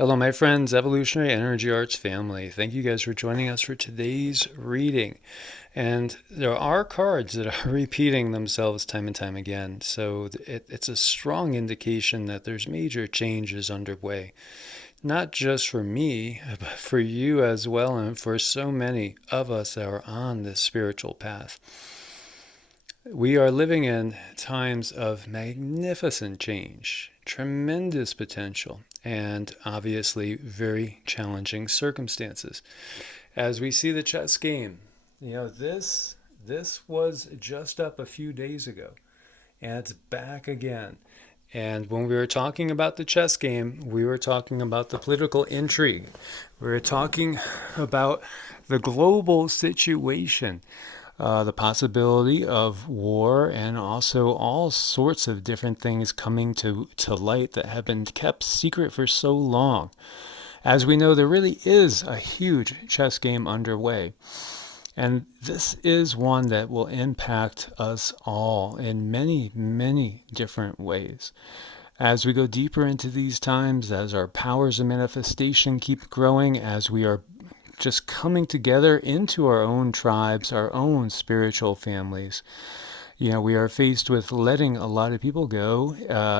Hello, my friends, Evolutionary Energy Arts family. Thank you guys for joining us for today's reading. And there are cards that are repeating themselves time and time again. So it's a strong indication that there's major changes underway. Not just for me, but for you as well, and for so many of us that are on this spiritual path. We are living in times of magnificent change, tremendous potential, and obviously very challenging circumstances. As we see the chess game, this was just up a few days ago, and it's back again. And when we were talking about the chess game, we were talking about the political intrigue. We were talking about the global situation, the possibility of war, and also all sorts of different things coming to light that have been kept secret for so long. As we know, there really is a huge chess game underway. And this is one that will impact us all in many, many different ways. As we go deeper into these times, as our powers of manifestation keep growing, as we are just coming together into our own tribes, our own spiritual families. We are faced with letting a lot of people go,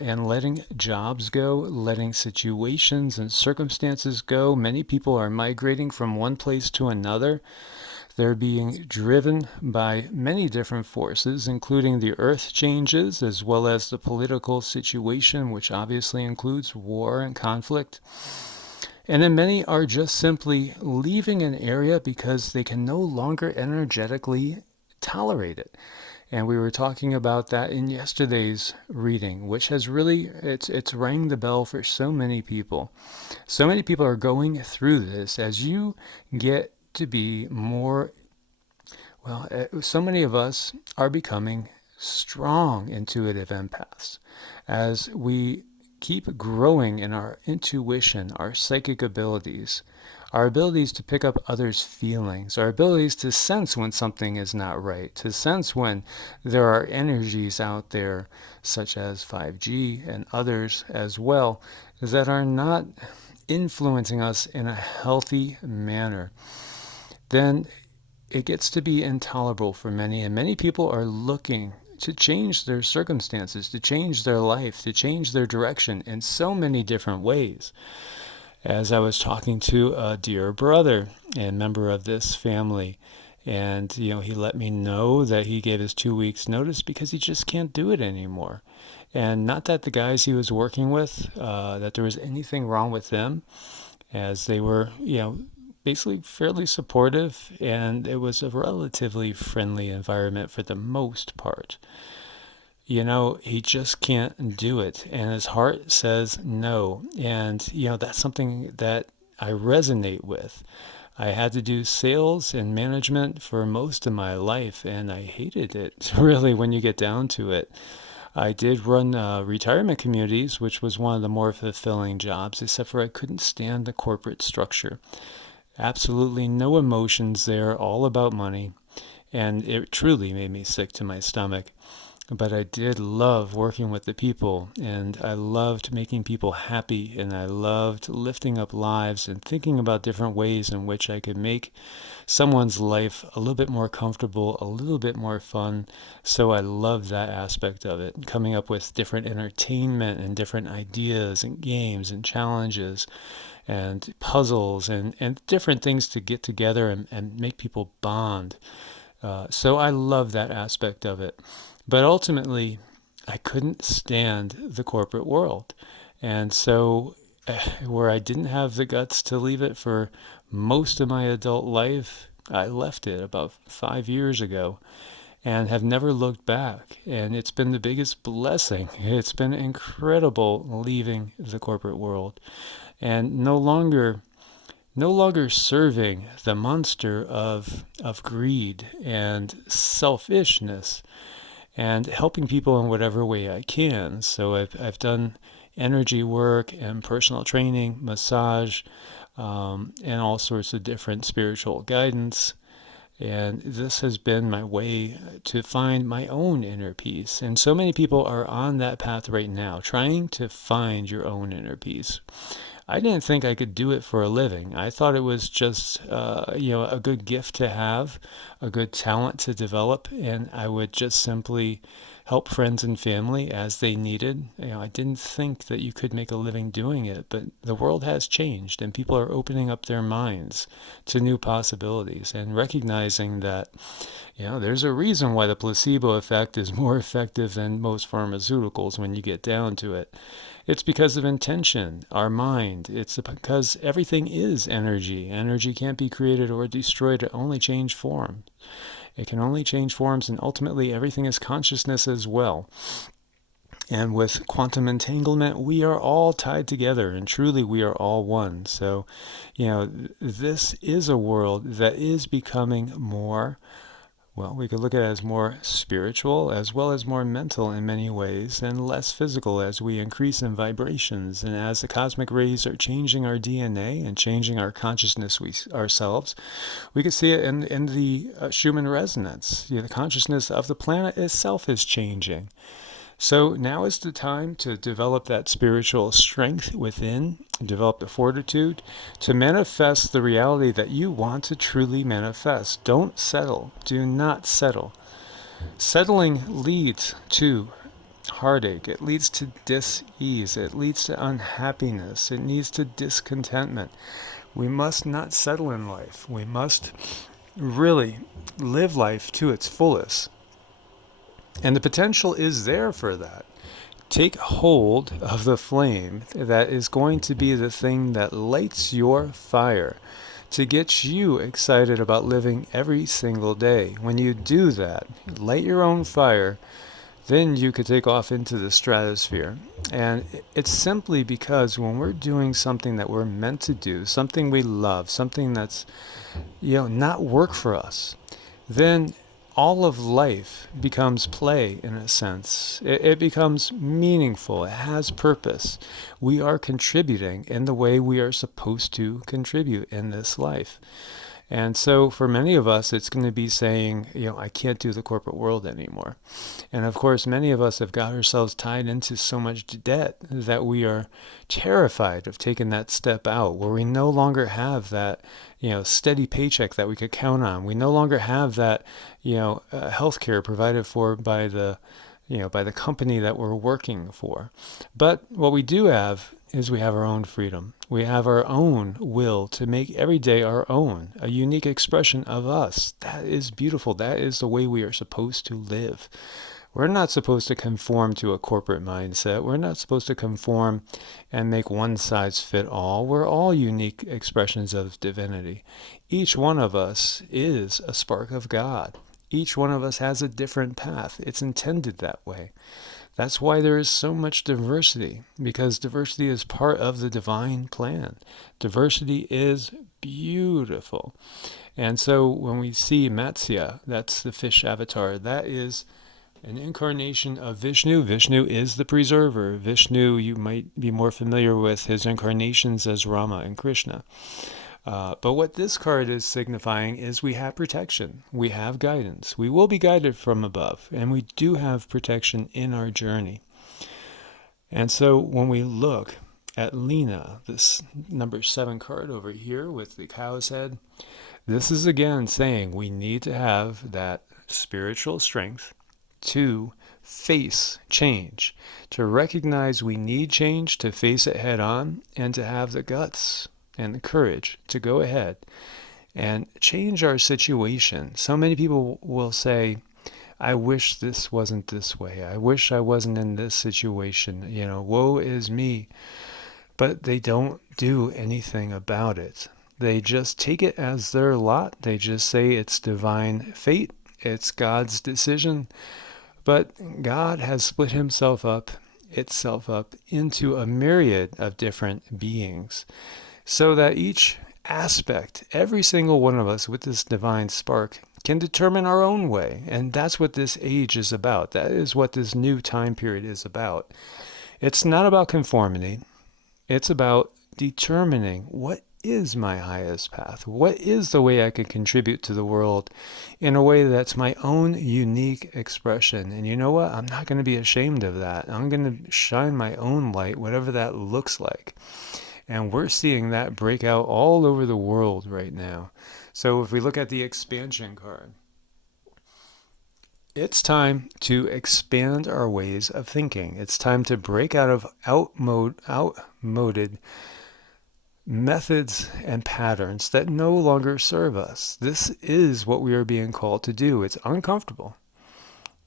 and letting jobs go, letting situations and circumstances go. Many people are migrating from one place to another. They're being driven by many different forces, including the earth changes, as well as the political situation, which obviously includes war and conflict. And then many are just simply leaving an area because they can no longer energetically tolerate it. And we were talking about that in yesterday's reading, which has really, it's rang the bell for so many people. So many people are going through this as you get to be more, so many of us are becoming strong intuitive empaths as we keep growing in our intuition, our psychic abilities, our abilities to pick up others' feelings, our abilities to sense when something is not right, to sense when there are energies out there, such as 5G and others as well, that are not influencing us in a healthy manner. Then it gets to be intolerable for many, and many people are looking to change their circumstances, to change their life, to change their direction in so many different ways. As I was talking to a dear brother and member of this family, and he let me know that he gave his 2 weeks notice because he just can't do it anymore. And not that the guys he was working with, that there was anything wrong with them, as they were, basically fairly supportive, and it was a relatively friendly environment for the most part. He just can't do it, and his heart says no. And that's something that I resonate with. I had to do sales and management for most of my life, and I hated it, really, when you get down to it. I did run retirement communities, which was one of the more fulfilling jobs, except for I couldn't stand the corporate structure. Absolutely no emotions there, all about money, and it truly made me sick to my stomach. But I did love working with the people, and I loved making people happy, and I loved lifting up lives and thinking about different ways in which I could make someone's life a little bit more comfortable, a little bit more fun. So I loved that aspect of it, coming up with different entertainment and different ideas and games and challenges and puzzles and different things to get together and make people bond. So I love that aspect of it. But ultimately, I couldn't stand the corporate world. And so where I didn't have the guts to leave it for most of my adult life, I left it about 5 years ago and have never looked back. And it's been the biggest blessing. It's been incredible leaving the corporate world and no longer serving the monster of greed and selfishness, and helping people in whatever way I can. So I've done energy work and personal training, massage, and all sorts of different spiritual guidance. And this has been my way to find my own inner peace. And so many people are on that path right now, trying to find your own inner peace. I didn't think I could do it for a living. I thought it was just, a good gift to have, a good talent to develop, and I would just simply help friends and family as they needed. I didn't think that you could make a living doing it, but the world has changed, and people are opening up their minds to new possibilities and recognizing that, there's a reason why the placebo effect is more effective than most pharmaceuticals when you get down to it. It's because of intention, our mind. It's because everything is energy. Energy can't be created or destroyed. It only changes form. It can only change forms, and ultimately everything is consciousness as well. And with quantum entanglement, we are all tied together, and truly we are all one. So, this is a world that is becoming more, we could look at it as more spiritual as well as more mental in many ways, and less physical as we increase in vibrations. And as the cosmic rays are changing our DNA and changing our consciousness ourselves, we can see it in the Schumann resonance. The consciousness of the planet itself is changing. So now is the time to develop that spiritual strength within, develop the fortitude to manifest the reality that you want to truly manifest. Don't settle. Do not settle. Settling leads to heartache. It leads to dis-ease. It leads to unhappiness. It leads to discontentment. We must not settle in life. We must really live life to its fullest. And the potential is there for that. Take hold of the flame that is going to be the thing that lights your fire to get you excited about living every single day. When you do that, light your own fire, then you could take off into the stratosphere. And it's simply because when we're doing something that we're meant to do, something we love, something that's, not work for us, then all of life becomes play in a sense. It becomes meaningful. It has purpose. We are contributing in the way we are supposed to contribute in this life. And so for many of us, it's going to be saying, I can't do the corporate world anymore. And of course, many of us have got ourselves tied into so much debt that we are terrified of taking that step out, where we no longer have that, steady paycheck that we could count on. We no longer have that, healthcare provided for by the company that we're working for. But what we do have is we have our own freedom. We have our own will to make every day our own, a unique expression of us. That is beautiful. That is the way we are supposed to live. We're not supposed to conform to a corporate mindset. We're not supposed to conform and make one size fit all. We're all unique expressions of divinity. Each one of us is a spark of God. Each one of us has a different path. It's intended that way. That's why there is so much diversity, because diversity is part of the divine plan. Diversity is beautiful. And so when we see Matsya, that's the fish avatar, that is an incarnation of Vishnu. Vishnu is the preserver. Vishnu, you might be more familiar with his incarnations as Rama and Krishna. But what this card is signifying is we have protection. We have guidance. We will be guided from above, and we do have protection in our journey. And so when we look at Lena, this number 7 card over here with the cow's head, this is again saying we need to have that spiritual strength to face change, to recognize we need change, to face it head on, and to have the guts and the courage to go ahead and change our situation. So many people will say, I wish this wasn't this way. I wish I wasn't in this situation. Woe is me. But they don't do anything about it. They just take it as their lot. They just say it's divine fate. It's God's decision. But God has split itself up into a myriad of different beings, so that each aspect, every single one of us with this divine spark, can determine our own way. And that's what this age is about. That is what this new time period is about. It's not about conformity. It's about determining what is my highest path. What is the way I can contribute to the world in a way that's my own unique expression? And you know what? I'm not going to be ashamed of that. I'm going to shine my own light, whatever that looks like. And we're seeing that break out all over the world right now. So if we look at the expansion card, it's time to expand our ways of thinking. It's time to break out of outmoded methods and patterns that no longer serve us. This is what we are being called to do. It's uncomfortable.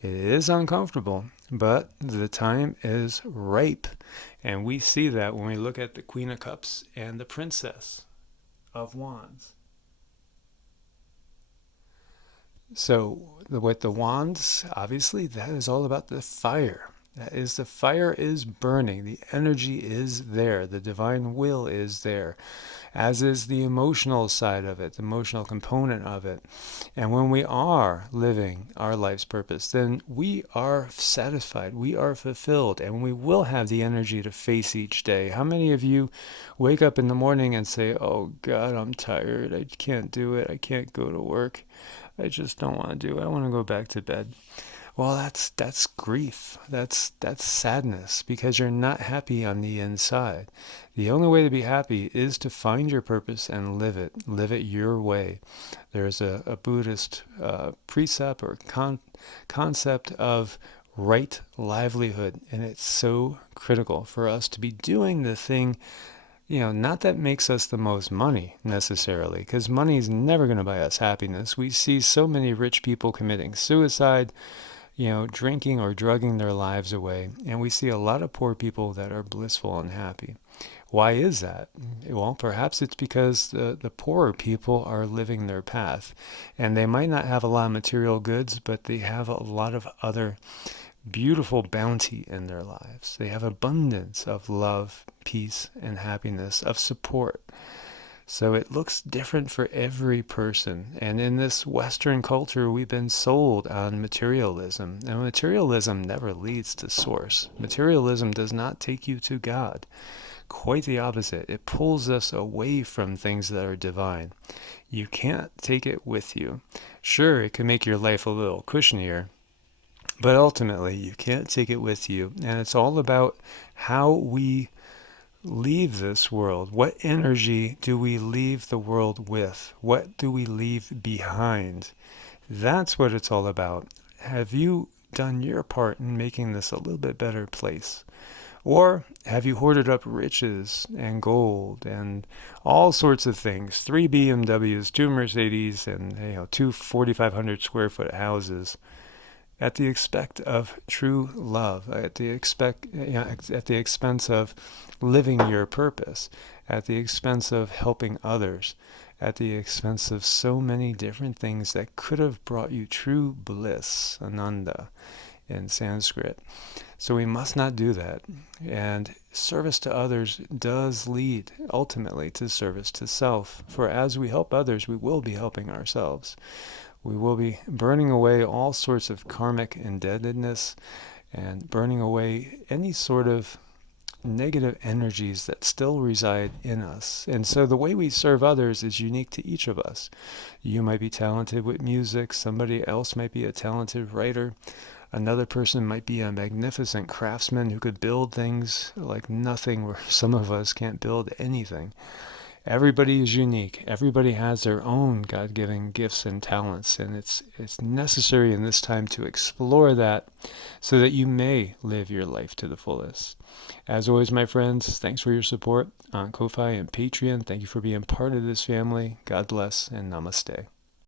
It is uncomfortable, but the time is ripe. And we see that when we look at the Queen of Cups and the Princess of Wands. So with the wands, obviously, that is all about the fire. That is, the fire is burning. The energy is there. The divine will is there, as is the emotional side of it, the emotional component of it. And when we are living our life's purpose, then we are satisfied, we are fulfilled, and we will have the energy to face each day. How many of you wake up in the morning and say, oh God, I'm tired, I can't do it, I can't go to work, I just don't want to do it, I want to go back to bed? Well, that's grief. That's sadness, because you're not happy on the inside. The only way to be happy is to find your purpose and live it. Live it your way. There's a Buddhist precept or concept of right livelihood, and it's so critical for us to be doing the thing, not that makes us the most money necessarily, because money is never going to buy us happiness. We see so many rich people committing suicide, drinking or drugging their lives away. And we see a lot of poor people that are blissful and happy. Why is that? Well, perhaps it's because the poorer people are living their path. And they might not have a lot of material goods, but they have a lot of other beautiful bounty in their lives. They have abundance of love, peace, and happiness, of support. So it looks different for every person. And in this Western culture, we've been sold on materialism. And materialism never leads to source. Materialism does not take you to God. Quite the opposite. It pulls us away from things that are divine. You can't take it with you. Sure, it can make your life a little cushionier, but ultimately you can't take it with you. And it's all about how we leave this world. What energy do we leave the world with? What do we leave behind? That's what it's all about. Have you done your part in making this a little bit better place? Or have you hoarded up riches and gold and all sorts of things? 3 BMWs, 2 Mercedes, and 2 4,500 square foot houses, at the expense of true love, at the expense of living your purpose, at the expense of helping others, at the expense of so many different things that could have brought you true bliss, ananda in Sanskrit. So we must not do that. And service to others does lead ultimately to service to self. For as we help others, we will be helping ourselves. We will be burning away all sorts of karmic indebtedness and burning away any sort of negative energies that still reside in us. And so the way we serve others is unique to each of us. You might be talented with music, somebody else might be a talented writer, another person might be a magnificent craftsman who could build things like nothing, where some of us can't build anything. Everybody is unique. Everybody has their own God-given gifts and talents, and it's necessary in this time to explore that so that you may live your life to the fullest. As always, my friends, thanks for your support on Ko-Fi and Patreon. Thank you for being part of this family. God bless and namaste.